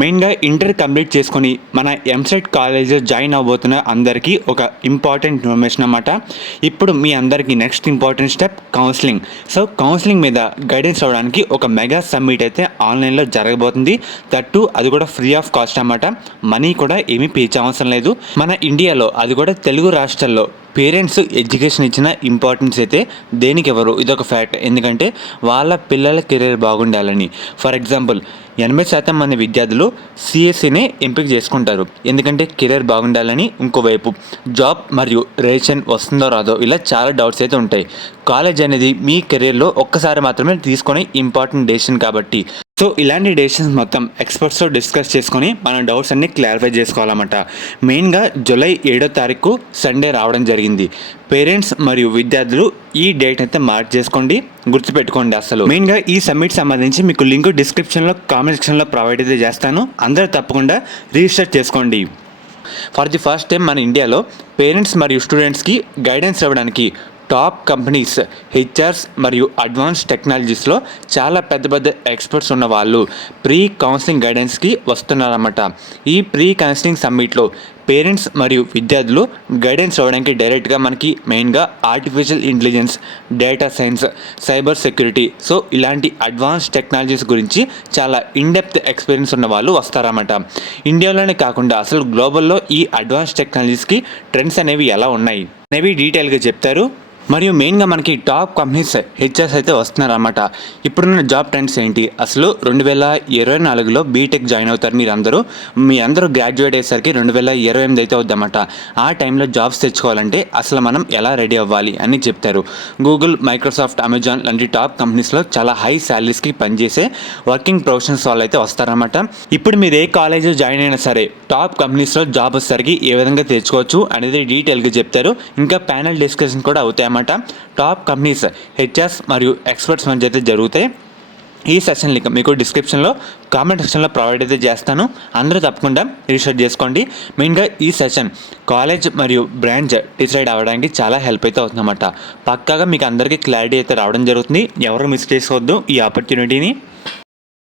మెయిన్గా inter complete చేసుకొని మన ఎంసెట్ కాలేజ్లో జాయిన్ అవ్వబోతున్న అందరికీ ఒక ఇంపార్టెంట్ ఇన్ఫర్మేషన్ అన్నమాట. ఇప్పుడు మీ అందరికీ next important step counselling. So counselling మీద గైడెన్స్ అవ్వడానికి ఒక మెగా సమ్మిట్ అయితే ఆన్లైన్లో జరగబోతుంది. దట్టు అది కూడా ఫ్రీ ఆఫ్ కాస్ట్ అన్నమాట. మనీ కూడా ఏమీ పే చేయవసరం లేదు. మన ఇండియాలో అది కూడా తెలుగు రాష్ట్రాల్లో పేరెంట్స్ ఎడ్యుకేషన్ ఇచ్చిన ఇంపార్టెన్స్ అయితే దేనికి ఎవరు, ఇదొక ఫ్యాక్ట్. ఎందుకంటే వాళ్ళ పిల్లల కెరీర్ బాగుండాలని. ఫర్ ఎగ్జాంపుల్ 80% మంది విద్యార్థులు సిఎస్సినే ఎంపిక చేసుకుంటారు, ఎందుకంటే కెరీర్ బాగుండాలని. ఇంకోవైపు జాబ్ మరియు రేషన్ వస్తుందో రాదో ఇలా చాలా డౌట్స్ అయితే ఉంటాయి. కాలేజ్ అనేది మీ కెరీర్లో ఒక్కసారి మాత్రమే తీసుకొని ఇంపార్టెంట్ డెసిషన్ కాబట్టి. సో ఇలాంటి డెసిషన్స్ మొత్తం ఎక్స్పర్ట్స్తో డిస్కస్ చేసుకొని మన డౌట్స్ అన్ని క్లారిఫై చేసుకోవాలన్నమాట. మెయిన్గా జూలై 7వ తారీఖు సండే రావడం జరిగింది. పేరెంట్స్ మరియు విద్యార్థులు ఈ డేట్ అయితే మార్క్ చేసుకోండి, గుర్తుపెట్టుకోండి. అసలు మెయిన్గా ఈ సమ్మిట్ సంబంధించి మీకు లింక్ డిస్క్రిప్షన్లో కామెంట్ సెక్షన్లో ప్రొవైడ్ అయితే చేస్తాను. అందరూ తప్పకుండా రిజిస్టర్ చేసుకోండి. ఫర్ ది ఫస్ట్ టైం మన ఇండియాలో పేరెంట్స్ మరియు స్టూడెంట్స్కి గైడెన్స్ ఇవ్వడానికి టాప్ కంపెనీస్, హెచ్ఆర్స్ మరియు అడ్వాన్స్ టెక్నాలజీస్లో చాలా పెద్ద పెద్ద ఎక్స్పర్ట్స్ ఉన్న వాళ్ళు ప్రీ కౌన్సిలింగ్ గైడెన్స్కి వస్తున్నారన్నమాట. ఈ ప్రీ కౌన్సిలింగ్ సమ్మిట్లో పేరెంట్స్ మరియు విద్యార్థులు గైడెన్స్ అవ్వడానికి డైరెక్ట్గా మనకి మెయిన్గా artificial intelligence, data science, cyber security, so ఇలాంటి అడ్వాన్స్ టెక్నాలజీస్ గురించి చాలా ఇన్డెప్త్ ఎక్స్పీరియన్స్ ఉన్న వాళ్ళు వస్తారన్నమాట. ఇండియాలోనే కాకుండా అసలు గ్లోబల్లో ఈ అడ్వాన్స్ టెక్నాలజీస్కి ట్రెండ్స్ అనేవి ఎలా ఉన్నాయి అనేవి డీటెయిల్గా చెప్తారు. మరియు మెయిన్గా మనకి టాప్ కంపెనీస్, హెచ్ఆర్స్ అయితే వస్తున్నారన్నమాట. ఇప్పుడున్న జాబ్ ట్రెండ్స్ ఏంటి, అసలు 2024లో బీటెక్ జాయిన్ అవుతారు మీ అందరూ గ్రాడ్యుయేట్ అయ్యేసరికి 2028 అయితే అవుద్దన్నమాట. ఆ టైంలో జాబ్స్ తెచ్చుకోవాలంటే అసలు మనం ఎలా రెడీ అవ్వాలి అని చెప్తారు. గూగుల్, మైక్రోసాఫ్ట్, అమెజాన్ లాంటి టాప్ కంపెనీస్లో చాలా హై శాలరీస్కి పనిచేసే వర్కింగ్ ప్రొఫెషనల్స్ వాళ్ళు అయితే వస్తారన్నమాట. ఇప్పుడు మీరు ఏ కాలేజ్ జాయిన్ అయినా సరే టాప్ కంపెనీస్లో జాబ్ వచ్చేసరికి ఏ విధంగా తెచ్చుకోవచ్చు అనేది డీటెయిల్గా చెప్తారు. ఇంకా ప్యానల్ డిస్కషన్ కూడా అవుతాయి. టాప్ కంపెనీస్, హెచ్ఆర్స్ మరియు ఎక్స్పర్ట్స్ మధ్య అయితే జరుగుతాయి. ఈ సెషన్ లింక్ మీకు డిస్క్రిప్షన్లో కామెంట్ సెక్షన్లో ప్రొవైడ్ అయితే చేస్తాను. అందరూ తప్పకుండా రిజిస్టర్ చేసుకోండి. మెయిన్గా ఈ సెషన్ కాలేజ్ మరియు బ్రాంచ్ డిసైడ్ అవ్వడానికి చాలా హెల్ప్ అయితే అవుతుందన్నమాట. పక్కాగా మీకు అందరికీ క్లారిటీ అయితే రావడం జరుగుతుంది. ఎవరు మిస్ చేసుకోవద్దు ఈ ఆపర్చునిటీని.